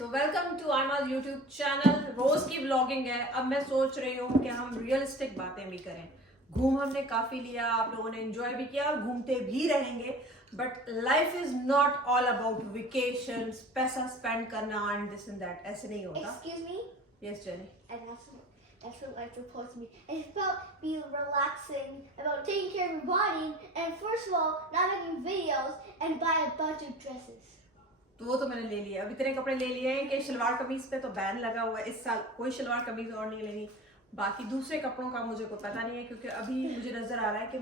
तो welcome to आमाज YouTube channel. रोज की vlogging है। अब मैं सोच रही हूँ कि हम रियलिस्टिक बातें भी करें। घूम हमने काफी लिया, आप लोगों ने एंजॉय भी किया और घूमते भी रहेंगे। But life is not all about vacation, पैसा स्पेंड करना एंड दिस एंड दैट। ऐसे नहीं होता। Excuse me? Yes jenny. And that's what life supposed to be. It's about being relaxing, about taking care of your body, and first of all, not making videos and buy a bunch of dresses. तो वो तो मैंने ले लिया। अब इतने कपड़े ले लिए हैं कि शलवार कमीज पे तो बैन लगा हुआ है। इस साल कोई शलवार कमीज और नहीं लेनी। बाकी दूसरे कपड़ों का मुझे कोई पता नहीं है, क्योंकि अभी मुझे नजर आ रहा है कि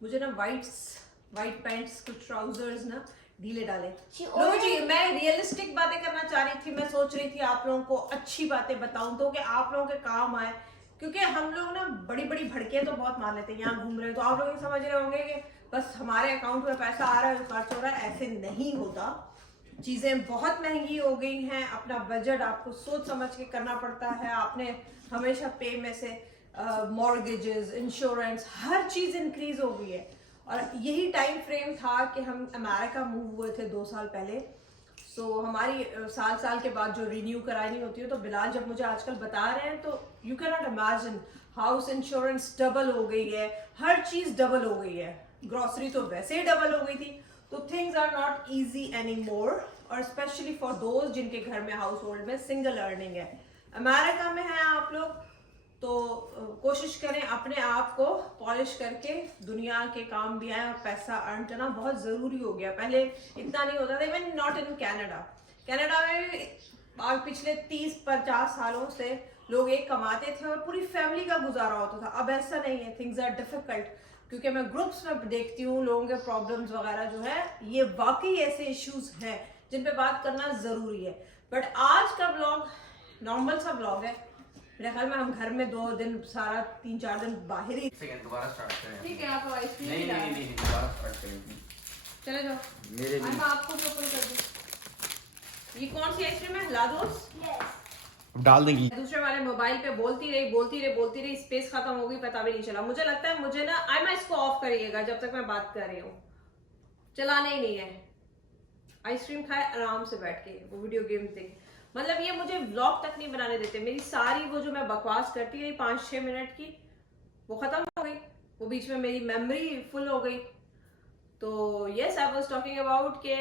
मुझे ना वाइट पैंट्स, कुछ ट्राउजर्स ना ढीले डाले। लो जी, मैं रियलिस्टिक बातें करना चाह रही थी। मैं सोच रही थी आप लोगों को अच्छी बातें बताऊं तो कि आप लोगों के काम आए, क्योंकि हम लोग ना बड़ी बड़ी भड़के तो बहुत मार लेते हैं। यहाँ घूम रहे हो तो आप लोग ये समझ रहे होंगे कि बस हमारे अकाउंट में पैसा आ रहा है, खर्च हो रहा है। ऐसे नहीं होता। चीज़ें बहुत महंगी हो गई हैं। अपना बजट आपको सोच समझ के करना पड़ता है। आपने हमेशा पे में से मॉर्गेजेस, इंश्योरेंस, हर चीज़ इंक्रीज हो गई है। और यही टाइम फ्रेम था कि हम अमेरिका मूव हुए थे 2 साल पहले। सो हमारी साल के बाद जो रिन्यू करानी होती है, तो बिलाल जब मुझे आजकल बता रहे हैं तो you can not imagine. House insurance double हो गई है, हर चीज़ डबल हो गई है। ग्रॉसरी तो वैसे ही डबल हो गई थी। तो things are not easy any more, और स्पेशली फॉर दोज जिनके घर में हाउस होल्ड में सिंगल अर्निंग है। अमेरिका में हैं आप लोग तो कोशिश करें अपने आप को पॉलिश करके दुनिया के काम भी आए, और पैसा अर्न करना बहुत ज़रूरी हो गया। पहले इतना नहीं होता था। इवन नॉट इन कनाडा में पिछले 30-50 सालों से लोग एक कमाते थे और पूरी फैमिली का गुजारा होता था। अब ऐसा नहीं है। थिंग्स आर डिफिकल्ट, क्योंकि मैं ग्रुप्स में देखती हूँ लोगों के प्रॉब्लम्स वगैरह जो है, ये वाकई ऐसे इश्यूज हैं जिन पे बात करना ज़रूरी है। बट आज का ब्लॉग नॉर्मल सा ब्लॉग है। मेरे ख्याल में हम घर में 2 दिन, सारा 3-4 दिन बाहर ही। दोबारा स्टार्ट करें। ठीक है, आप आइसक्रीम नहीं दोबारा स्टार्ट करें। चले जाओ। मेरे भी मैं आपको ओपन कर दूं। ये कौन सी आइसक्रीम है? लादोस। Yes. डाल देंगी। दूसरे वाले मोबाइल पे बोलती रही, स्पेस खत्म हो गई, पता भी नहीं चला। मुझे लगता है मुझे ना मैं इसको ऑफ करिएगा जब तक मैं बात कर रही हूँ। चलाना ही नहीं है। आइसक्रीम खाए आराम से बैठ के, वो वीडियो गेम देखे। मतलब ये मुझे व्लॉग तक नहीं बनाने देते। मेरी सारी वो जो मैं बकवास करती रही 5-6 मिनट की, वो खत्म हो गई। वो बीच में मेरी मेमोरी फुल हो गई। तो yes, I was talking about के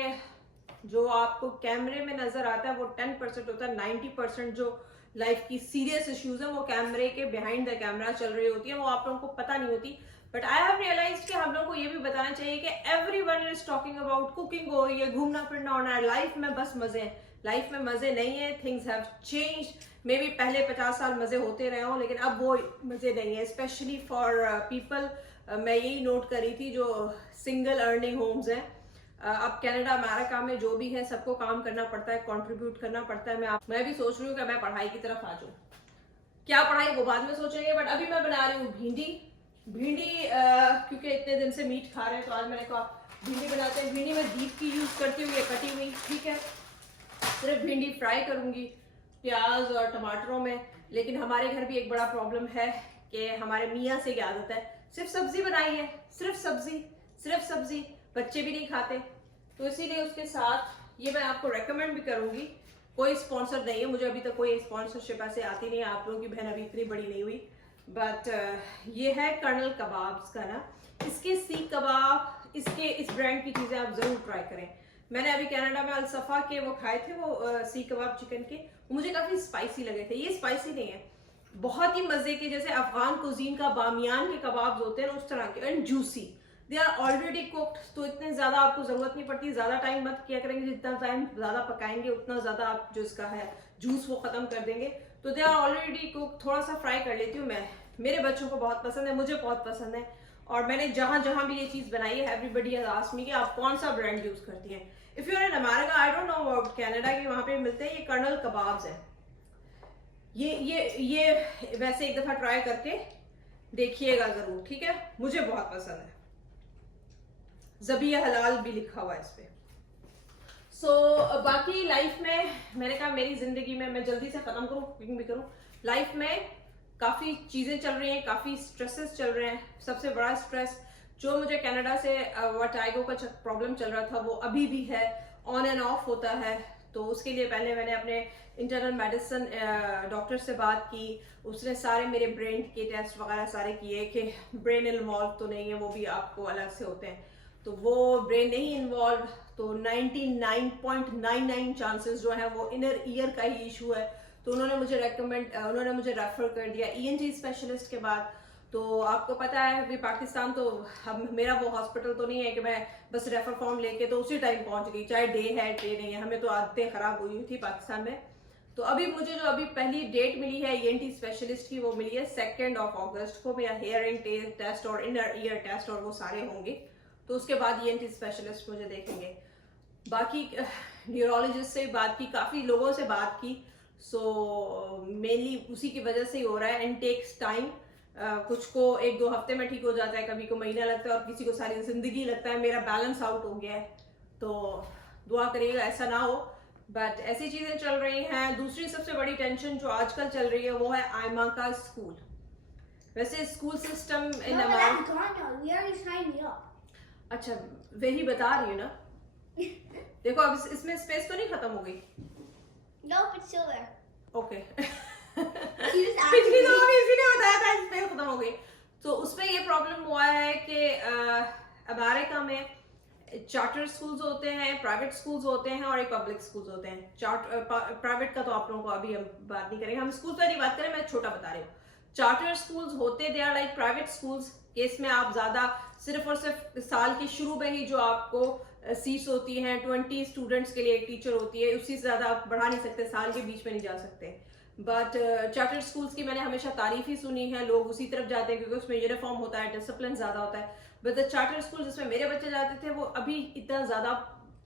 जो आपको कैमरे में नजर आता है वो 10% होता है। 90% जो लाइफ की सीरियस इश्यूज है वो कैमरे के बिहाइंड द कैमरा चल रही होती है, वो आप लोगों को पता नहीं होती। बट आई हैव रियलाइज्ड कि हम लोगों को ये भी बताना चाहिए कि everyone is talking about cooking हो रही है, घूमना फिरना होना है। लाइफ में बस मजे हैं। लाइफ में मजे नहीं है। Things have changed. May be पहले 50 साल मजे होते रहे हों, लेकिन अब वो मजे नहीं है। स्पेशली फॉर पीपल, मैं यही नोट करी थी जो सिंगल अर्निंग होम्स हैं। अब कनाडा अमेरिका में जो भी है सबको काम करना पड़ता है, कंट्रीब्यूट करना पड़ता है। मैं भी सोच रही हूँ कि मैं पढ़ाई की तरफ आ जाऊँ। क्या पढ़ाई वो बाद में सोचेंगे, बट अभी मैं बना रही हूँ भिंडी। क्योंकि इतने दिन से मीट खा रहे हैं तो आज मैंने कहा भिंडी बनाते हैं। भिंडी में बीफ की यूज करती हूँ, ये कटी हुई। ठीक है, सिर्फ भिंडी फ्राई करूंगी प्याज और टमाटरों में। लेकिन हमारे घर भी एक बड़ा प्रॉब्लम है कि हमारे मियाँ से क्या आदत है, सिर्फ सब्जी बनाई है, सिर्फ सब्जी। बच्चे भी नहीं खाते, तो इसीलिए उसके साथ ये मैं आपको रेकमेंड भी करूंगी। कोई स्पॉन्सर नहीं है, मुझे अभी तक कोई स्पॉन्सरशिप ऐसे आती नहीं है। आप लोगों की बहन अभी इतनी बड़ी नहीं हुई। बट ये है कर्नल कबाब्स का ना, इसके सीख कबाब, इस ब्रांड की चीज़ें आप ज़रूर ट्राई करें। मैंने अभी कनाडा में अल-सफा के वो खाए थे, वो सीख कबाब चिकन के। मुझे काफ़ी स्पाइसी लगे थे। ये स्पाइसी नहीं है, बहुत ही मज़े के, जैसे अफगान कुजीन का बामियान के कबाब्स होते हैं उस तरह के, and juicy. They are already cooked, तो इतने ज़्यादा आपको ज़रूरत नहीं पड़ती। ज़्यादा टाइम मत किया करेंगे। जितना टाइम ज़्यादा पकाएंगे उतना ज़्यादा आप जो इसका है जूस वो ख़त्म कर देंगे। तो दे आर ऑलरेडी कुक। थोड़ा सा फ्राई कर लेती हूँ मैं। मेरे बच्चों को बहुत पसंद है, मुझे बहुत पसंद है। और मैंने जहाँ भी ये चीज़ बनाई है, एवरीबडी हैज आस्क्ड मी कि आप कौन सा ब्रांड यूज़ करती हैं। If you are in America, I don't know about Canada के, वहाँ पे मिलते हैं ये कर्नल कबाब्स हैं। ये वैसे एक दफ़ा ट्राई करके देखिएगा ज़रूर। ठीक है, मुझे बहुत पसंद है। ज़बिया हलाल भी लिखा हुआ है इस पे। सो बाकी लाइफ में मैंने कहा मेरी जिंदगी में मैं जल्दी से ख़त्म करूँ, कुकिंग भी करूँ। लाइफ में काफ़ी चीज़ें चल रही हैं, काफ़ी स्ट्रेसेस चल रहे हैं। सबसे बड़ा स्ट्रेस जो मुझे कनाडा से वर्टाइगो का प्रॉब्लम चल रहा था वो अभी भी है, ऑन एंड ऑफ होता है। तो उसके लिए पहले मैंने अपने इंटरनल मेडिसिन डॉक्टर से बात की। उसने सारे मेरे ब्रेन के टेस्ट वगैरह सारे किए कि ब्रेन इन्वॉल्व तो नहीं है, वो भी आपको अलग से होते हैं, तो वो ब्रेन नहीं इन्वॉल्व, तो 99.99 चांसेस जो है वो इनर ईयर का ही इशू है। तो उन्होंने मुझे रेफर कर दिया ENT स्पेशलिस्ट के बाद। तो आपको पता है अभी पाकिस्तान तो हम मेरा वो हॉस्पिटल तो नहीं है कि मैं बस रेफर फॉर्म लेके तो उसी टाइम पहुंच गई, चाहे डे है डे नहीं है, हमें तो आदतें खराब हुई थी पाकिस्तान में। तो अभी मुझे जो अभी पहली डेट मिली है ENT स्पेशलिस्ट की, वो मिली है 2 अगस्त को। मेरा हेयरिंग टेस्ट और इनर ईयर टेस्ट और वो सारे होंगे, तो उसके बाद ENT स्पेशलिस्ट मुझे देखेंगे। बाकी न्यूरोलॉजिस्ट से बात की, काफ़ी लोगों से बात की, सो मेनली उसी की वजह से ही हो रहा है एंड टेक्स टाइम। कुछ को 1-2 हफ्ते में ठीक हो जाता है, कभी को महीना लगता है और किसी को सारी जिंदगी लगता है। मेरा बैलेंस आउट हो गया है, तो दुआ करिएगा ऐसा ना हो, बट ऐसी चीजें चल रही हैं। दूसरी सबसे बड़ी टेंशन जो आजकल चल रही है वो है आयमा का स्कूल। वैसे school system in No, but that's gone now. We already signed it up. अच्छा वही बता रही हूँ ना, देखो अब इसमें स्पेस तो नहीं खत्म हो गई। Nope, it's still there. Okay She was asking पिछली me. दफा भी इसी ने बताया था स्पेस खत्म हो गई। तो उसमें ये प्रॉब्लम हुआ है कि अमेरिका में चार्टर स्कूल्स होते हैं, प्राइवेट स्कूल्स होते हैं और एक पब्लिक स्कूल्स होते हैं। प्राइवेट का तो आप लोगों को अभी हम बात नहीं करेंगे, हम स्कूल पर नहीं बात करें, मैं छोटा बता रही हूँ। चार्टर स्कूल्स होते they are like private schools, case में आप ज्यादा सिर्फ और सिर्फ साल के शुरू में ही जो आपको सीट्स होती हैं 20 स्टूडेंट्स के लिए एक टीचर होती है, उससे ज्यादा आप बढ़ा नहीं सकते, साल के बीच में नहीं जा सकते। बट चार्टर स्कूल्स की मैंने हमेशा तारीफ ही सुनी है, लोग उसी तरफ जाते हैं क्योंकि उसमें यूनिफॉर्म होता है, डिसिप्लिन ज्यादा होता है। बट द चार्टर स्कूल जिसमें मेरे बच्चे जाते थे वो अभी इतना ज्यादा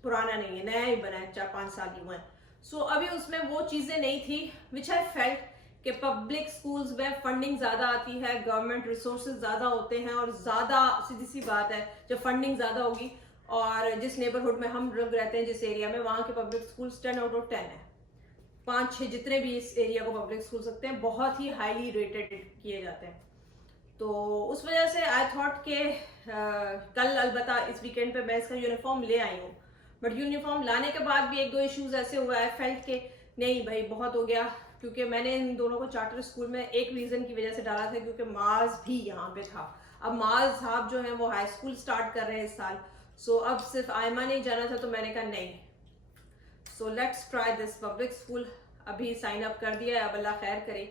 पुराना नहीं है, नया ही बना है, 4-5 साल ही हुआ है। सो अभी उसमें वो चीजें नहीं थी विच आई फेल्ट कि पब्लिक स्कूल्स में फंडिंग ज्यादा आती है, गवर्नमेंट रिसोर्सेज ज्यादा होते हैं, और ज्यादा सीधी सी बात है जब फंडिंग ज्यादा होगी, और जिस नेबरहुड में हम लोग रहते हैं, जिस एरिया में, वहाँ के पब्लिक स्कूल्स 10 आउट ऑफ 10 है। 5-6 जितने भी इस एरिया को पब्लिक स्कूल सकते हैं बहुत ही हाईली रेटेड किए जाते हैं। तो उस वजह से आई थॉट के कल अलबत्ता इस वीकेंड पे मैं इसका यूनिफॉर्म ले आई हूँ, बट यूनिफॉर्म लाने के बाद भी 1-2 इश्यूज ऐसे हुआ है, फेल्ट के नहीं भाई बहुत हो गया, क्योंकि मैंने इन दोनों को चार्टर स्कूल में एक रीजन की वजह से डाला था क्योंकि माज भी यहाँ पे था। अब माज साहब जो है वो हाई स्कूल स्टार्ट कर रहे हैं इस साल, सो अब सिर्फ आयमा नहीं जाना था, तो मैंने कहा नहीं, so let's try this public school. अभी साइन अप कर दिया है, अब अल्लाह खैर करे,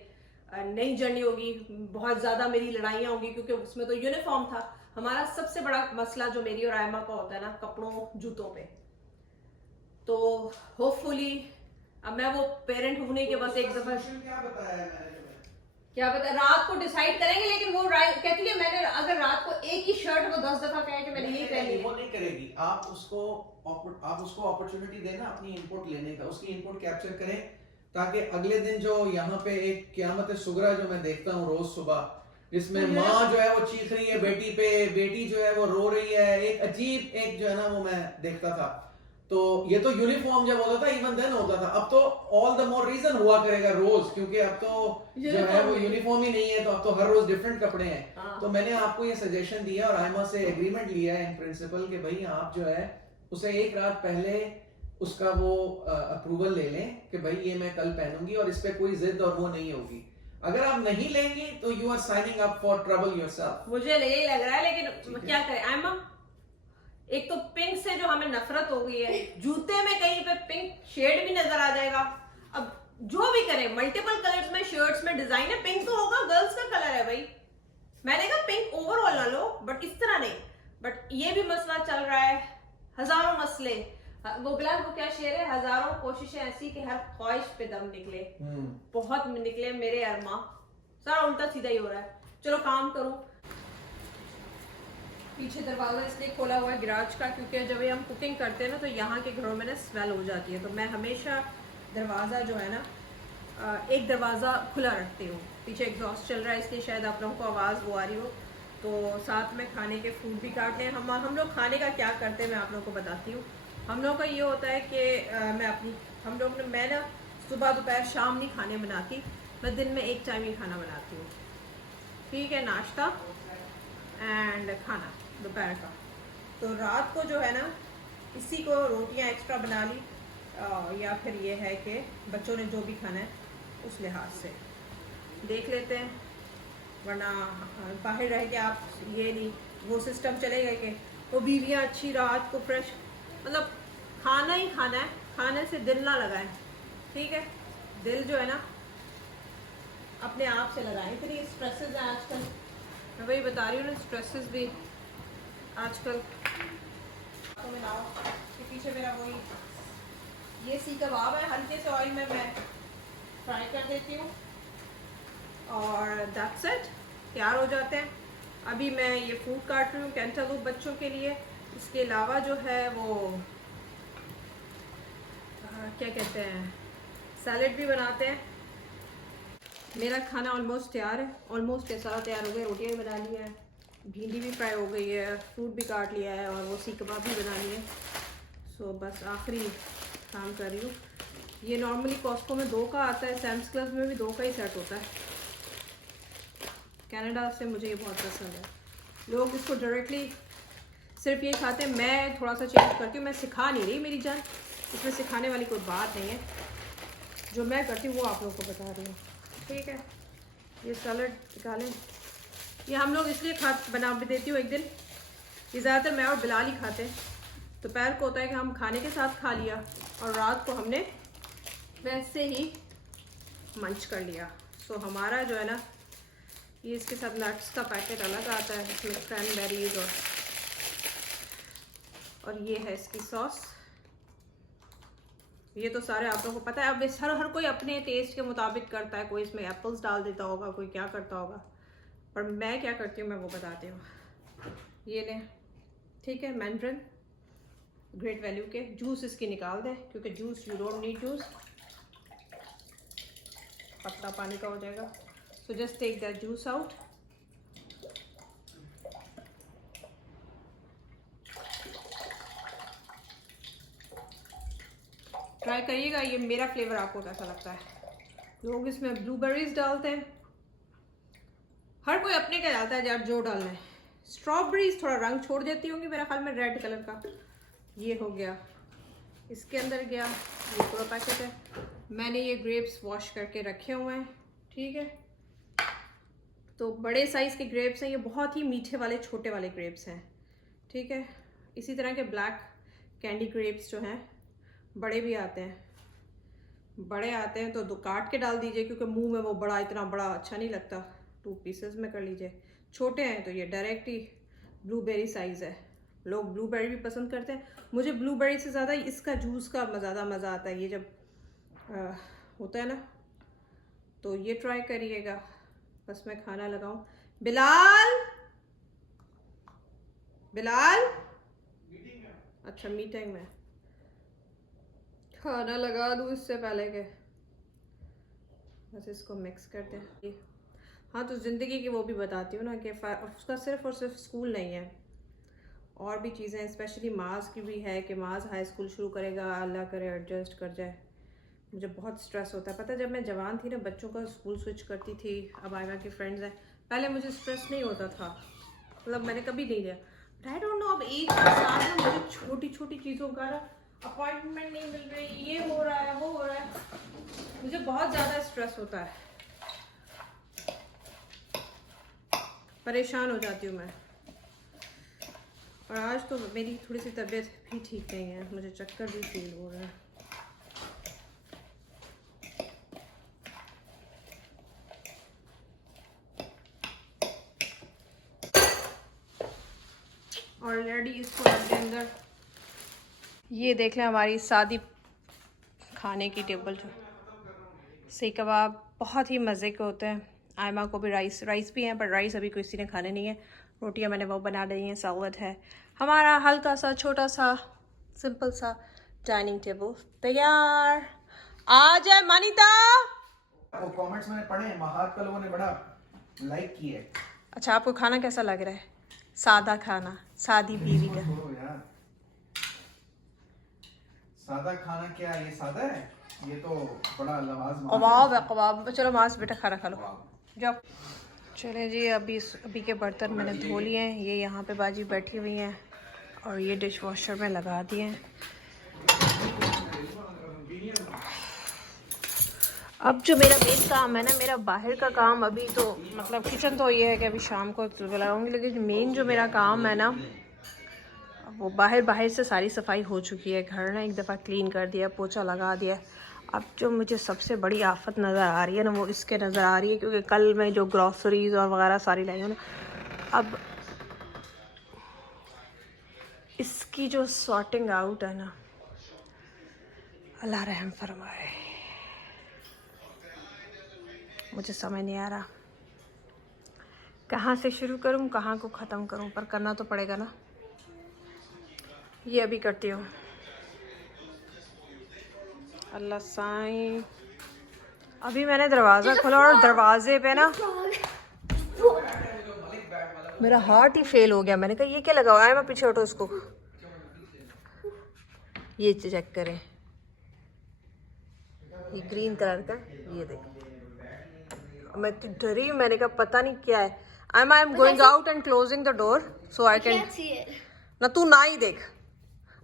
नई जर्नी होगी, बहुत ज्यादा मेरी लड़ाइयाँ होंगी क्योंकि उसमें तो यूनिफॉर्म था। हमारा सबसे बड़ा मसला जो मेरी और आयमा का होता है ना, कपड़ों जूतों पे, तो होपफुली अब मैं वो पेरेंट होने के बस एक दफा क्या पता रात को डिसाइड करेंगे, लेकिन वो कहती है मैंने अगर रात को एक ही शर्ट वो 10 दफा कहे कि मैंने यही पहनी है, वो नहीं करेगी। आप उसको अपॉर्चुनिटी देना अपनी इनपुट लेने का, उसकी इनपुट कैप्चर करें, ताकि अगले दिन जो यहाँ पे एक क़यामत सुगरा जो मैं देखता हूँ रोज सुबह, जिसमें माँ जो है वो चीख रही है बेटी पे, बेटी जो है वो रो रही है, एक अजीब एक जो है ना वो मैं देखता था। तो ये तो यूनिफॉर्म जब होता था इवन देन होता था, अब तो ऑल द मोर रीजन हुआ करेगा रोज, क्योंकि अब तो जो है वो यूनिफॉर्म ही नहीं है, तो अब तो हर रोज डिफरेंट कपड़े हैं। तो मैंने आपको ये सजेशन दिया और आयमा से एग्रीमेंट लिया है इन प्रिंसिपल कि भाई आप जो है उसे एक रात पहले उसका वो अप्रूवल ले लें कि भाई ये मैं कल पहनूंगी और इस पे कोई जिद और वो नहीं होगी। अगर आप नहीं लेंगी तो you are signing up for trouble yourself. मुझे यही लग रहा है, लेकिन क्या करें आयमा, एक तो पिंक से जो हमें नफरत हो गई है, जूते में कहीं पे पिंक शेड भी नजर आ जाएगा। अब जो भी करें, मल्टीपल कलर्स में शर्ट्स में डिजाइन है, पिंक तो होगा, गर्ल्स का कलर है भाई। मैंने कहा पिंक ओवरऑल ना लो, बट इस तरह नहीं। बट ये भी मसला चल रहा है, हजारों मसले, वो बिलाल वो क्या शेर है, हजारों कोशिशें ऐसी कि हर ख्वाहिश पे दम निकले। बहुत निकले मेरे अरमा, सारा उल्टा सीधा ही हो रहा है। चलो काम करूं। पीछे दरवाजा इसलिए खोला हुआ है गिराज का, क्योंकि जब हम कुकिंग करते हैं ना तो यहाँ के घरों में ना स्मेल हो जाती है, तो मैं हमेशा दरवाज़ा जो है ना एक दरवाज़ा खुला रखती हूँ। पीछे एग्जॉस्ट चल रहा है इसलिए शायद आप लोगों को आवाज़ वो आ रही हो। तो साथ में खाने के फूड भी काट लें। हम लोग खाने का क्या करते हैं मैं आप लोगों को बताती हूँ। हम लोग का ये होता है कि मैं ना सुबह दोपहर शाम नहीं खाने बनाती, मैं दिन में एक टाइम ही खाना बनाती हूँ, ठीक है, नाश्ता एंड खाना दोपहर का। तो रात को जो है ना इसी को रोटियां एक्स्ट्रा बना ली, या फिर ये है कि बच्चों ने जो भी खाना है उस लिहाज से देख लेते हैं, वरना बाहर रह के आप ये नहीं वो सिस्टम चलेगा कि वो बीवियाँ अच्छी रात को फ्रेश, मतलब खाना ही खाना है, खाने से दिल ना लगाएं, ठीक है। दिल जो है ना अपने आप से लगाएं। इतनी स्ट्रेसेस हैं आजकल, मैं वही बता रही हूँ ना, स्ट्रेसेस भी आजकल। तो मैं लाओ कि पीछे मेरा वही ये सी कबाब है, हल्के से ऑयल में मैं फ्राई कर देती हूँ और दैट्स इट, तैयार हो जाते हैं। अभी मैं ये फूड काट रही हूँ कैंटलूप बच्चों के लिए। इसके अलावा जो है वो क्या कहते हैं, सैलेड भी बनाते हैं। मेरा खाना ऑलमोस्ट तैयार है, ऑलमोस्ट सारा तैयार हो गया। रोटियाँ भी बना ली है, भिंडी भी फ्राई हो गई है, फ्रूट भी काट लिया है और वो सीख कबाब भी बना लिए। सो बस आखिरी काम कर रही हूँ। ये नॉर्मली कॉस्को में 2 का आता है, सैम्स क्लब में भी 2 का ही सेट होता है। कनाडा से मुझे ये बहुत पसंद है। लोग इसको डायरेक्टली सिर्फ ये खाते हैं, मैं थोड़ा सा चेंज करती हूँ। मैं सिखा नहीं रही मेरी जान, इसमें सिखाने वाली कोई बात नहीं है। जो मैं करती हूँ वो आप लोगों को बता रही हूँ, ठीक है। ये सैलड निकालें, ये हम लोग इसलिए बना भी देती हूँ एक दिन। ये ज़्यादातर मैं और बिलाल ही खाते हैं। दोपहर को होता है कि हम खाने के साथ खा लिया और रात को हमने वैसे ही मंच कर लिया। सो हमारा जो है ना, ये इसके साथ नट्स का पैकेट अलग आता है, इसमें क्रैनबेरीज और ये है इसकी सॉस। ये तो सारे आप लोगों को पता है। अब इस हर कोई अपने टेस्ट के मुताबिक करता है, कोई इसमें एप्पल्स डाल देता होगा, कोई क्या करता होगा, पर मैं क्या करती हूँ मैं वो बताती हूँ। ये लें, ठीक है, मैंड्रिन ग्रेट वैल्यू के। जूस इसकी निकाल दें क्योंकि juice you don't need juice, पत्ता पानी का हो जाएगा। So just take that juice out. Try करिएगा, ये मेरा फ्लेवर आपको कैसा लगता है। लोग इसमें ब्लूबेरीज डालते हैं, हर कोई अपने का डालता है यार जो डालना है। स्ट्रॉबेरीज थोड़ा रंग छोड़ देती होंगी मेरा ख्याल में, रेड कलर का। ये हो गया, इसके अंदर गया, ये पूरा पैकेट है। मैंने ये ग्रेप्स वॉश करके रखे हुए हैं, ठीक है। तो बड़े साइज़ के ग्रेप्स हैं, ये बहुत ही मीठे वाले छोटे वाले ग्रेप्स हैं, ठीक है। इसी तरह के ब्लैक कैंडी ग्रेप्स जो हैं बड़े भी आते हैं, बड़े आते हैं तो काट के डाल दीजिए क्योंकि मुंह में वो बड़ा इतना बड़ा अच्छा नहीं लगता। 2 पीसेस में कर लीजिए। छोटे हैं तो ये डायरेक्ट ही ब्लूबेरी साइज़ है। लोग ब्लूबेरी भी पसंद करते हैं, मुझे ब्लूबेरी से ज़्यादा इसका जूस का ज़्यादा मज़ा आता है। ये जब होता है ना, तो ये ट्राई करिएगा। बस मैं खाना लगाऊं। बिलाल, बिलाल, अच्छा मीटिंग में, खाना लगा दूँ इससे पहले के। बस इसको मिक्स करते हैं। हाँ, तो ज़िंदगी की वो भी बताती हूँ ना कि उसका सिर्फ और सिर्फ स्कूल नहीं है, और भी चीज़ें, स्पेशली माज की भी है कि माज हाई स्कूल शुरू करेगा, अल्लाह करे एडजस्ट कर जाए। मुझे बहुत स्ट्रेस होता है, पता है जब मैं जवान थी ना, बच्चों का स्कूल स्विच करती थी। अब आयमा के फ्रेंड्स हैं, पहले मुझे स्ट्रेस नहीं होता था, मतलब मैंने कभी नहीं लिया। बट आई डोंट नो, अब एक साल में मुझे छोटी छोटी चीज़ों का अपॉइंटमेंट नहीं मिल रही, ये हो रहा है, वो हो रहा है, मुझे बहुत ज़्यादा स्ट्रेस होता है, परेशान हो जाती हूँ मैं। और आज तो मेरी थोड़ी सी तबीयत भी ठीक नहीं है, मुझे चक्कर भी फील हो रहा है। ऑलरेडी इसको रख दें अंदर। ये देख लें हमारी सादी खाने की टेबल जो सीख कबाब बहुत ही मज़े के होते हैं। आयमा को भी राइस भी हैं, पर राइस अभी किसी ने खाने नहीं है। रोटियां मैंने वो बना दी हैं, सैलेड है। हमारा हल्का सा छोटा सा सिंपल सा डाइनिंग टेबल तैयार। आ जाए मानिता। वो कमेंट्स मैंने पढ़े हैं, महात का लोगों ने बड़ा लाइक किया है। अच्छा, आपको खाना कैसा लग रहा है? सादा खाना, सादी बीवी का। यार सादा खाना क्या ये सादा है? ये तो बड़ा लवाज़ कबाब है, कबाब। चलो मांस बेटा खाना खा लो, जाओ। चले जी, अभी के बर्तन मैंने धो लिए हैं। ये यहाँ पे बाजी बैठी हुई हैं और ये डिश वॉशर में लगा दिए हैं। अब जो मेरा मेन काम है ना, मेरा बाहर का काम अभी तो मतलब किचन तो ये है कि अभी शाम को बुलाऊंगी, लेकिन मेन जो मेरा काम है ना वो बाहर से सारी सफाई हो चुकी है। घर ना एक दफ़ा क्लीन कर दिया, पोछा लगा दिया। अब जो मुझे सबसे बड़ी आफत नज़र आ रही है ना वो इसके नज़र आ रही है, क्योंकि कल मैं जो ग्रॉसरीज और वगैरह सारी लाई हूँ ना, अब इसकी जो सॉर्टिंग आउट है ना, अल्लाह रहम फरमाए। मुझे समझ नहीं आ रहा कहाँ से शुरू करूँ, कहाँ को ख़त्म करूँ, पर करना तो पड़ेगा ना। ये अभी करती हूँ। अल्लाह साईं, अभी मैंने दरवाज़ा खोला और दरवाजे पे ना मेरा हार्ट ही फेल हो गया। मैंने कहा ये क्या लगा हुआ है, मैं पीछे हटो उसको। ये चेक करें, ये ग्रीन कलर का, ये देख। मैं तो डरी, मैंने कहा पता नहीं क्या है। I am going out and closing the door so I can ना, तू ना ही देख।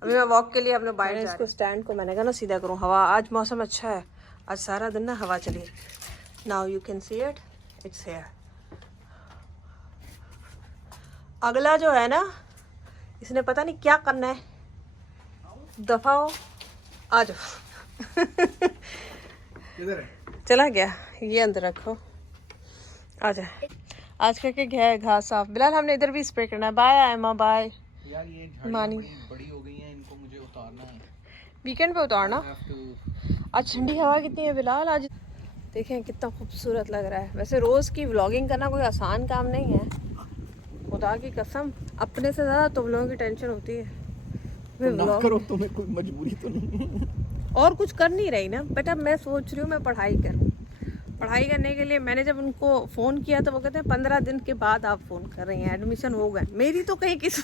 अभी मैं वॉक के लिए अपने बाहर इसको स्टैंड को मैंने कहा ना सीधा करूँ। हवा आज मौसम अच्छा है, आज सारा दिन ना हवा चली। Now you can see it, it's here. अगला जो है ना, इसने पता नहीं क्या करना है। दफा हो, आ जाओ। किधर है? चला गया, ये अंदर रखो, आ जाए। आज करके गया है घास साफ। बिलाल हमने इधर भी स्प्रे करना है। Bye Aima, bye. यार ये झाड़ियाँ मानी बड़ी हो गई हैं, इनको मुझे उतारना है। वीकेंड पे उतारना। आज ठंडी हवा कितनी है बिलाल, आज देखें कितना खूबसूरत लग रहा है। वैसे रोज़ की व्लॉगिंग करना कोई आसान काम नहीं है, खुदा की कसम। अपने से ज़्यादा तुम लोगों की टेंशन होती है। ना करो, तुम्हें कोई मजबूरी तो नहीं। और कुछ कर नहीं रही ना बेटा, मैं सोच रही हूँ मैं पढ़ाई करूँ। पढ़ाई करने के लिए मैंने जब उनको फ़ोन किया तो वो कहते हैं 15 दिन के बाद आप फ़ोन कर रही हैं, एडमिशन हो गए। मेरी तो कहीं किस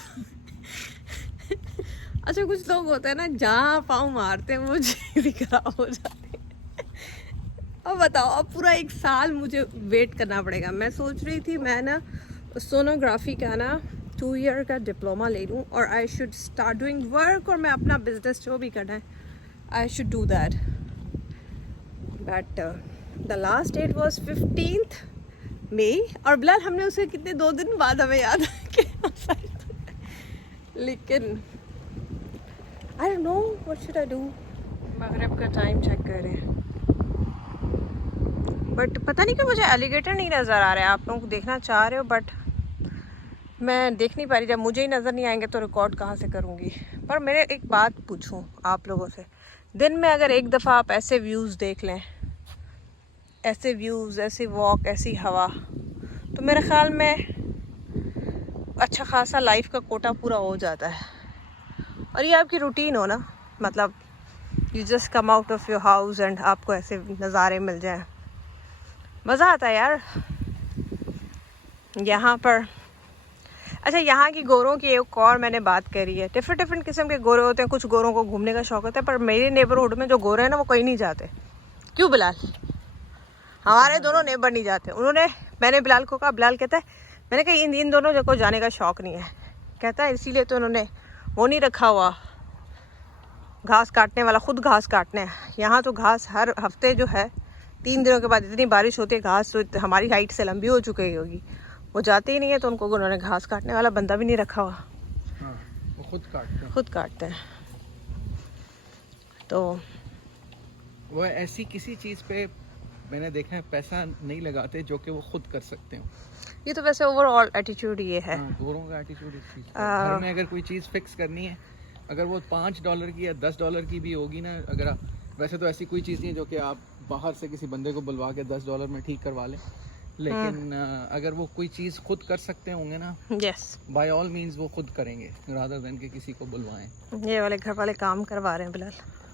अच्छा कुछ लोग होते हैं ना, जहाँ पाँव मारते हैं वो चीज़ खराब हो जाती है। अब बताओ, अब पूरा 1 साल मुझे वेट करना पड़ेगा। मैं सोच रही थी मैं ना सोनोग्राफी का ना 2 ईयर का डिप्लोमा ले लूँ और I should start doing work, और मैं अपना बिजनेस जो भी करना है I should do that. But the last date was 15th May, और बिलाल हमने उसे कितने 2 दिन बाद हमें याद किया। लेकिन आई don't know what should I do. मगरिब का टाइम चेक करें, बट पता नहीं कि मुझे एलिगेटर नहीं नज़र आ रहा है। आप लोग देखना चाह रहे हो बट मैं देख नहीं पा रही। जब मुझे ही नज़र नहीं आएंगे तो रिकॉर्ड कहाँ से करूँगी। पर मेरे एक बात पूछूं आप लोगों से, दिन में अगर एक दफ़ा आप ऐसे व्यूज़ देख लें, ऐसे व्यूज़, ऐसी वॉक, ऐसी हवा, तो मेरे ख्याल में अच्छा खासा लाइफ का कोटा पूरा हो जाता है। और ये आपकी रूटीन हो ना, मतलब you just come out of your house and आपको ऐसे नज़ारे मिल जाएं, मज़ा आता है यार। यहाँ पर अच्छा, यहाँ की गोरों की एक और मैंने बात करी है। डिफरेंट किस्म के गोरे होते हैं। कुछ गोरों को घूमने का शौक होता है, पर मेरे नेबरहुड में जो गोरे हैं ना वो कहीं नहीं जाते। क्यों बिलाल? हमारे दोनों नेबर नहीं जाते। मैंने बिलाल को कहा, बिलाल कहता है, मैंने कहा इन दोनों को जाने का शौक नहीं है। कहता है इसीलिए तो उन्होंने वो नहीं रखा हुआ घास काटने वाला, खुद घास काटने हैं। यहाँ तो घास हर हफ्ते जो है 3 दिनों के बाद इतनी बारिश होती है, घास तो हमारी हाइट से लंबी हो चुकी होगी, वो जाते ही नहीं है। तो उन्होंने घास काटने वाला बंदा भी नहीं रखा हुआ। हाँ, वो खुद काटते हैं। तो वो ऐसी किसी चीज़ पे मैंने देखा है पैसा नहीं लगाते जो कि वो खुद कर सकते हो। ये तो वैसे ओवरऑल एटीट्यूड ये है। गोरों का एटीट्यूड इस चीज़ पे। घर में अगर कोई चीज़ फिक्स करनी है, अगर वो $5 की या $10 की भी होगी ना, अगर आप, वैसे तो ऐसी कोई चीज़ नहीं है जो कि आप बाहर से किसी बंदे को बुलवा के $10 में ठीक करवा लें, लेकिन अगर वो कोई चीज़ खुद कर सकते होंगे ना, यस, बाय ऑल मीन्स वो खुद करेंगे रादर देन के किसी को बुलवाएं। ये वाले घर वाले काम करवा रहे हैं बिलाल।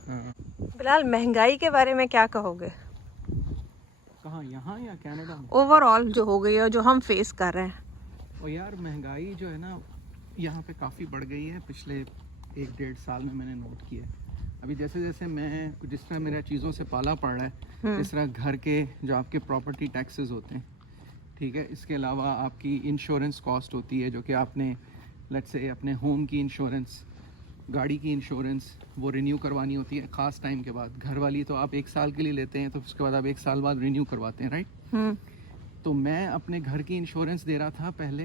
हाँ। बिलाल, महंगाई के बारे में क्या कहोगे? कहाँ, यहाँ या कनाडा में? ओवरऑल जो हो गई है, जो हम फेस कर रहे हैं। और यार महंगाई जो है ना यहाँ पे काफ़ी बढ़ गई है पिछले 1-1.5 साल में, मैंने नोट किया है। अभी जैसे जैसे मैं, जिस तरह मेरा चीज़ों से पाला पड़ रहा है, जिस तरह घर के जो आपके प्रॉपर्टी टैक्सेस होते हैं, ठीक है, इसके अलावा आपकी इंश्योरेंस कॉस्ट होती है, जो कि आपने लेट्स से अपने होम की इंश्योरेंस गाड़ी की इंश्योरेंस वो रिन्यू करवानी होती है ख़ास टाइम के बाद। घर वाली तो आप 1 साल के लिए लेते हैं, तो उसके बाद आप 1 साल बाद रिन्यू करवाते हैं, राइट। तो मैं अपने घर की इंश्योरेंस दे रहा था पहले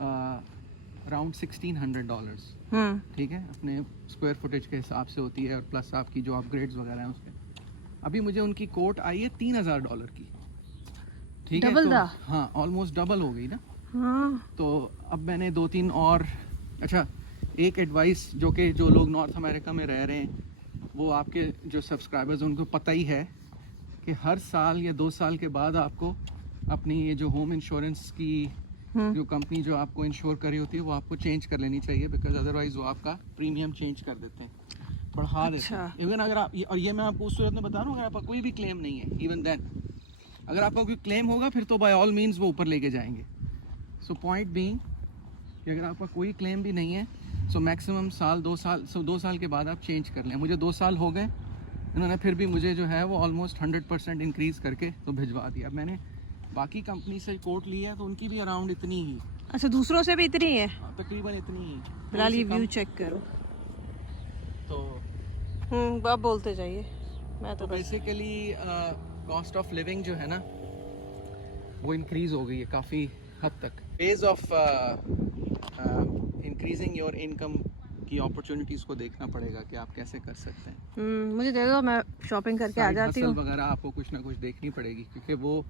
अराउंड $1600, ठीक है, अपने स्क्वायर फुटेज के हिसाब से होती है, और प्लस आपकी जो अपग्रेड्स वगैरह हैं उसके। अभी मुझे उनकी कोट आई है $3000 की, ठीक है, तो हाँ ऑलमोस्ट डबल हो गई ना। तो अब मैंने 2-3 और, अच्छा एक एडवाइस जो लोग नॉर्थ अमेरिका में रह रहे हैं, वो आपके जो सब्सक्राइबर्स उनको पता ही है कि हर साल या 2 साल के बाद आपको अपनी ये जो होम इंश्योरेंस की जो कंपनी जो आपको इंश्योर कर रही होती है वो आपको चेंज कर लेनी चाहिए, बिकॉज अदरवाइज वो आपका प्रीमियम चेंज कर देते हैं, बढ़ा देते हैं। इवन अगर आप, और ये मैं आपको उस सूरत में बता रहा हूँ अगर आपका कोई भी क्लेम नहीं है, इवन देन अगर आपका कोई क्लेम होगा फिर तो बाय ऑल मीन्स वो ऊपर लेके जाएंगे। सो पॉइंट बीइंग कि अगर आपका कोई क्लेम भी नहीं है, सो मैक्सिमम 2 साल के बाद आप चेंज कर लें। मुझे 2 साल हो गए, इन्होंने फिर भी मुझे जो है वो ऑलमोस्ट 100% इंक्रीज़ करके तो भिजवा दिया। मैंने बाकी कंपनी से कोट ली है तो उनकी भी अराउंड इतनी ही। अच्छा, दूसरों से भी इतनी है? तकरीबन इतनी ही। फिलहाल ये व्यू चेक करो। तो आप बोलते जाइए। मैं तो बेसिकली कॉस्ट ऑफ लिविंग जो है ना वो इंक्रीज़ हो गई है काफ़ी हद तक। Ways of increasing your income की अपॉर्चुनिटीज़ को देखना पड़ेगा कि आप कैसे कर सकते हैं। मुझे दे दो, मैं शॉपिंग करके आ जाती हूँ। वगैरह आपको कुछ ना कुछ देखनी पड़ेगी, क्योंकि वो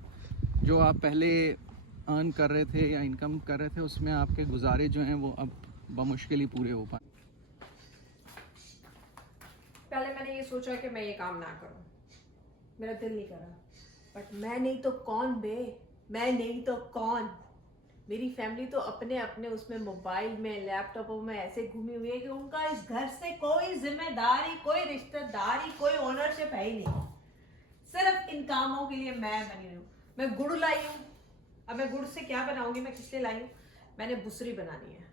जो आप पहले अर्न कर रहे थे या इनकम कर रहे थे उसमें आपके गुजारे जो हैं वो अब बमुश्किल ही पूरे हो पाए। पहले मैंने ये सोचा कि मैं ये काम ना करूं, मेरा दिल नहीं करा, बट मैं नहीं तो कौन बे, मैं नहीं तो कौन। मेरी फैमिली तो अपने अपने उसमें मोबाइल में लैपटॉपों में ऐसे घूमी हुई है कि उनका इस घर से कोई जिम्मेदारी, कोई रिश्तेदारी, कोई ओनरशिप है ही नहीं। सिर्फ इन कामों के लिए मैं बनी हुई हूँ। मैं गुड़ लाई हूँ, अब मैं गुड़ से क्या बनाऊंगी, मैं किस लिए लाई हूँ, मैंने बुसरी बनानी है।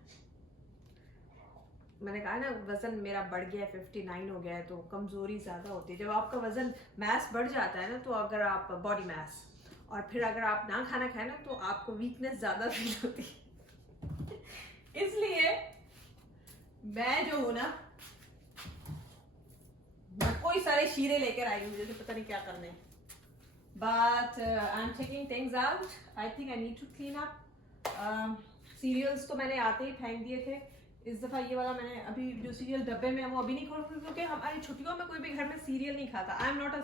मैंने कहा ना वजन मेरा बढ़ गया है, 59 हो गया है, तो कमजोरी ज्यादा होती है। जब आपका वजन मैस बढ़ जाता है ना, तो अगर आप बॉडी मैस, और फिर अगर आप ना खाना खाए ना तो आपको वीकनेस ज्यादा फील होती है। इसलिए मैं जो हूं ना, मैं कोई सारे शीरे लेकर आई हूँ, मुझे पता नहीं क्या करने, but I am taking things out. I think I need to clean up. Cereals तो मैंने आते ही फेंक दिए थे। इस दफ़ा ये वाला मैंने अभी जो सीरियल डब्बे में है वो अभी नहीं खोलूँगी, क्योंकि हमारी छुट्टियों में कोई भी घर में सीरियल नहीं खाता। आई एम नॉट अ,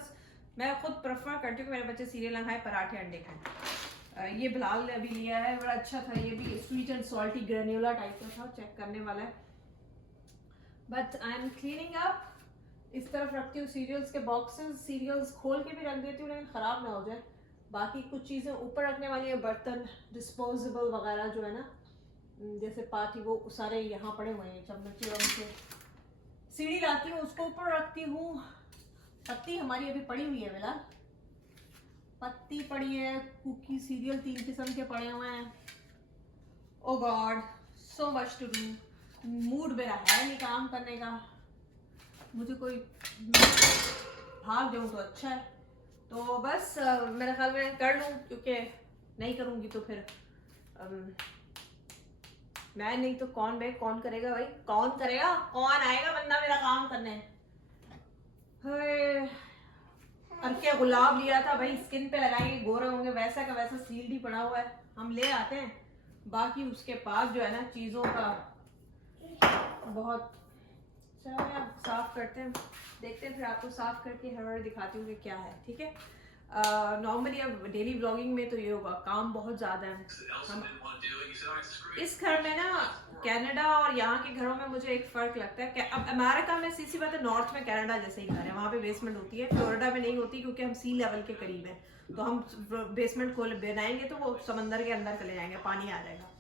मैं खुद प्रेफर करती हूँ कि मेरे बच्चे सीरियल ना खाएं, पराठे अंडे खाएं। ये बिलाल ने अभी लिया है, बड़ा अच्छा था, ये भी स्वीट एंड सॉल्टी ग्रेन्यूला टाइप का था, चेक करने वाला है। But I M cleaning up. इस तरफ रखती हूँ सीरियल्स के बॉक्सेस, सीरियल्स खोल के भी रख देती हूँ लेकिन ख़राब ना हो जाए। बाकी कुछ चीज़ें ऊपर रखने वाली है, बर्तन डिस्पोजेबल वगैरह जो है ना, जैसे पार्टी, वो सारे यहाँ पड़े हुए हैं, चम्मच वम्मच। सीढ़ी लाती हूँ, उसको ऊपर रखती हूँ। पत्ती हमारी अभी पड़ी हुई है, बिलाल पत्ती पड़ी है, कुकी सीरियल 3 किस्म के पड़े हुए हैं। Oh god, so much to do. Mood मेरा है नहीं काम करने का, मुझे कोई भाग जाऊँ तो अच्छा है। तो बस मेरे ख्याल में कर लूँ, क्योंकि नहीं करूँगी तो फिर मैं नहीं तो कौन भाई, कौन करेगा भाई, कौन करेगा, कौन आएगा बंदा मेरा काम करने। अरके गुलाब लिया था भाई, स्किन पे लगाएंगे गोरे होंगे, वैसा का वैसा सील्ड ही पड़ा हुआ है, हम ले आते हैं। बाकी उसके पास जो है ना चीज़ों का बहुत, चलो आप साफ करते हैं, देखते हैं, फिर आपको साफ करके हर दिखाती हूँ कि क्या है, ठीक है। नॉर्मली अब डेली व्लॉगिंग में तो ये होगा, काम बहुत ज़्यादा है। हम इस घर में ना, कनाडा और यहाँ के घरों में मुझे एक फ़र्क लगता है कि अब अमेरिका में सीधी बात है, नॉर्थ में कनाडा जैसे ही घर है, वहाँ पे बेसमेंट होती है। फ्लोरिडा में नहीं होती, क्योंकि हम सी लेवल के करीब हैं, तो हम बेसमेंट खोल बनाएंगे तो वो समंदर के अंदर चले जाएंगे, पानी आ जाएगा।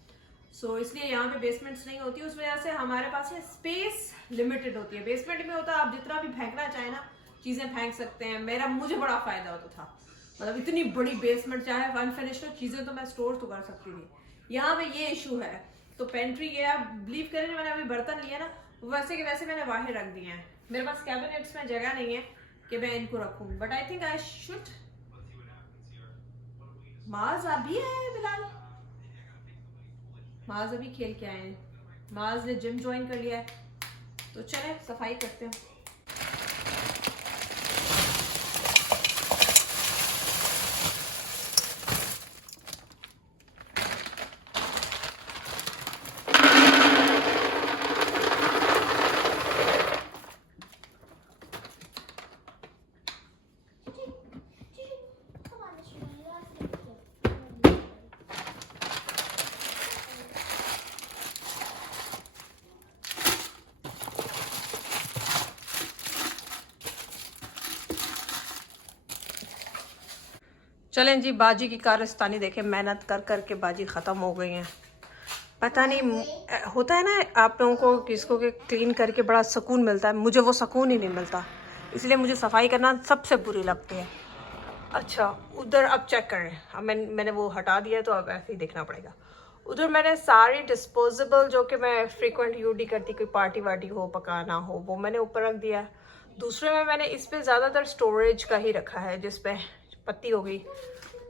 सो इसलिए यहाँ पे बेसमेंट्स नहीं होती, उस वजह से हमारे पास है स्पेस लिमिटेड होती है। बेसमेंट में होता है आप जितना भी फेंकना चाहे ना चीज़ें फेंक सकते हैं। मुझे बड़ा फ़ायदा होता था, मतलब इतनी बड़ी बेसमेंट, चाहे अनफिनिश्ड चीज़ें तो मैं स्टोर तो कर सकती थी। यहाँ पे ये इशू है, तो पेंट्री ये आप बिलीव करें, मैंने अभी बर्तन लिया ना, वैसे के वैसे मैंने बाहर रख दिए हैं। मेरे पास कैबिनेट्स में जगह नहीं है कि मैं इनको रखूँ, but I think I should. माज अभी है बिलाल, माज अभी खेल के आए हैं, माज ने जिम ज्वाइन कर लिया है, तो चले सफाई करते हैं। Come on, Mr. Bunny, that's good. चलें जी, बाजी की कारस्तानी देखें, मेहनत कर कर के बाजी ख़त्म हो गई हैं। पता नहीं होता है ना आप लोगों को किसको के क्लीन करके बड़ा सुकून मिलता है, मुझे वो सुकून ही नहीं मिलता, इसलिए मुझे सफाई करना सबसे बुरी लगती है। अच्छा उधर अब चेक करें, अब मैंने वो हटा दिया है तो अब ऐसे ही देखना पड़ेगा। उधर मैंने सारी डिस्पोजेबल जो कि मैं फ्रीक्वेंट यूज करती, कोई पार्टी वार्टी हो, पकाना हो, वो मैंने ऊपर रख दिया है। दूसरे में मैंने इस पे ज़्यादातर स्टोरेज का ही रखा है, जिस पे पत्ती हो गई,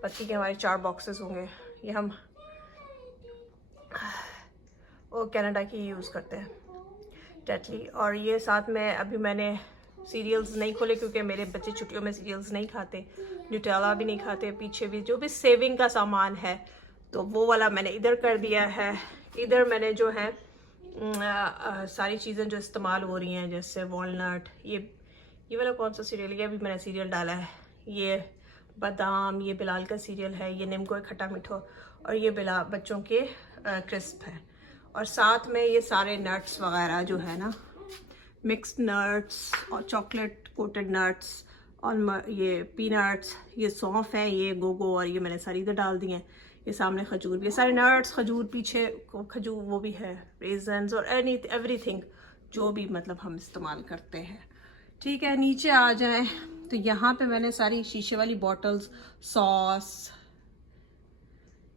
पत्ती के हमारे 4 बॉक्सेस होंगे, ये हम वो कनाडा की यूज़ करते हैं टेटली। और ये साथ में अभी मैंने सीरियल्स नहीं खोले क्योंकि मेरे बच्चे छुट्टियों में सीरियल्स नहीं खाते, न्यूटेला भी नहीं खाते, पीछे भी जो भी सेविंग का सामान है तो वो वाला मैंने इधर कर दिया है। इधर मैंने जो है सारी चीज़ें जो इस्तेमाल हो रही हैं, जैसे वॉलनट, ये वाला कौन सा सीरियल, ये अभी मैंने सीरियल डाला है, ये बादाम, ये बिलाल का सीरियल है, ये निम्को खट्टा मीठो, और ये बच्चों के क्रिस्प है। और साथ में ये सारे नट्स वगैरह जो है ना, मिक्स्ड नट्स और चॉकलेट कोटेड नट्स और ये पीनट्स, ये सौंफ है, ये गोगो, और ये मैंने सारी इधर डाल दी हैं। ये सामने खजूर भी, ये सारे नट्स, खजूर पीछे खजूर वो भी है, रेजन्स और एवरीथिंग जो भी मतलब हम इस्तेमाल करते हैं। ठीक है, नीचे आ जाएं तो यहाँ पे मैंने सारी शीशे वाली bottles, sauce,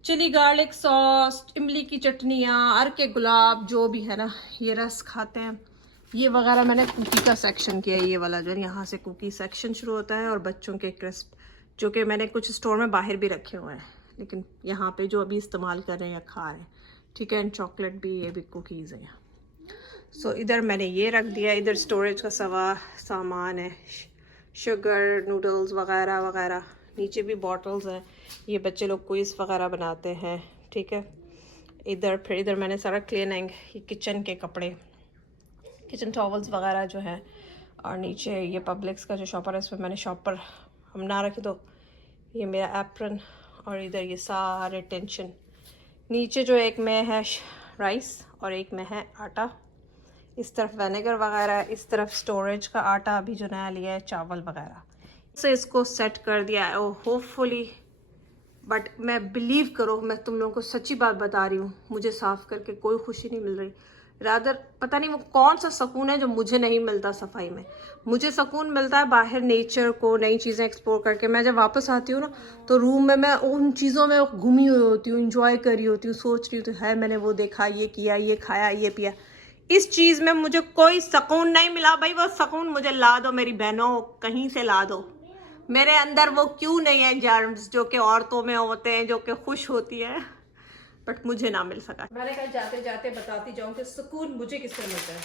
chilli garlic sauce, इमली की चटनियाँ, अर के गुलाब जो भी है ना, ये रस खाते हैं, ये वगैरह मैंने कुकी का सेक्शन किया है। ये वाला जो है यहाँ से कुकी सेक्शन शुरू होता है, और बच्चों के क्रिस्प जो कि मैंने कुछ स्टोर में बाहर भी रखे हुए हैं, लेकिन यहाँ पे जो अभी इस्तेमाल कर रहे हैं या खा रहे हैं। ठीक है, एंड चॉकलेट भी, ये भी कुकीज़ हैं। सो इधर मैंने ये रख दिया, इधर स्टोरेज का सामान है, शुगर, नूडल्स वगैरह वगैरह। नीचे भी बॉटल्स हैं, ये बच्चे लोग क्विज़ वगैरह बनाते हैं। ठीक है, इधर मैंने सारा क्लीनिंग, ये किचन के कपड़े, किचन टॉवल्स वगैरह जो है, और नीचे ये पब्लिक्स का जो शॉपर है, इसमें मैंने शॉपर हम ना रखे तो ये मेरा एप्रन, और इधर ये सारे टेंशन। नीचे जो एक में है राइस और एक में है आटा, इस तरफ विनेगर वगैरह, इस तरफ स्टोरेज का आटा अभी जो नया लिया है, चावल वगैरह से इसको सेट कर दिया है। होपफुली, बट मैं बिलीव करो, मैं तुम लोगों को सच्ची बात बता रही हूँ, मुझे साफ़ करके कोई खुशी नहीं मिल रही। रादर पता नहीं वो कौन सा सुकून है जो मुझे नहीं मिलता सफाई में। मुझे सुकून मिलता है बाहर नेचर को, नई चीज़ें एक्सप्लोर करके। मैं जब वापस आती हूँ ना तो रूम में मैं उन चीज़ों में घूमी हुई होती हूँ, इंजॉय कर रही होती हूँ, सोच रही होती हूँ, है मैंने वो देखा, ये किया, ये खाया, ये पिया। इस चीज़ में मुझे कोई सुकून नहीं मिला भाई। वो सुकून मुझे ला दो मेरी बहनों, कहीं से ला दो। मेरे अंदर वो क्यों नहीं है जर्म्स जो कि औरतों में होते हैं, जो कि खुश होती है, बट मुझे ना मिल सका। मैंने कहा जाते जाते बताती जाऊँ कि सुकून मुझे किससे मिलता है।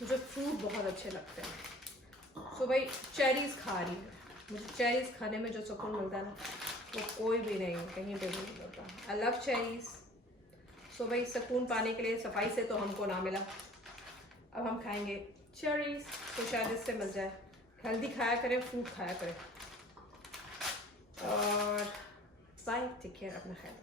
मुझे फ्रूट बहुत अच्छे लगते हैं। सो भाई चेरीज़ खा रही है, मुझे चेरीज़ खाने में जो सुकून मिलता है ना, वो कोई भी नहीं कहीं पे भी नहीं मिलता। I love cherries. सो भाई सुकून पाने के लिए सफाई से तो हमको ना मिला, अब हम खाएंगे चेरीज़, तो शायद इससे मिल जाए। हेल्दी खाया करें, फ्रूट खाया करें, और बाय, टेक केयर, अपना ख्याल।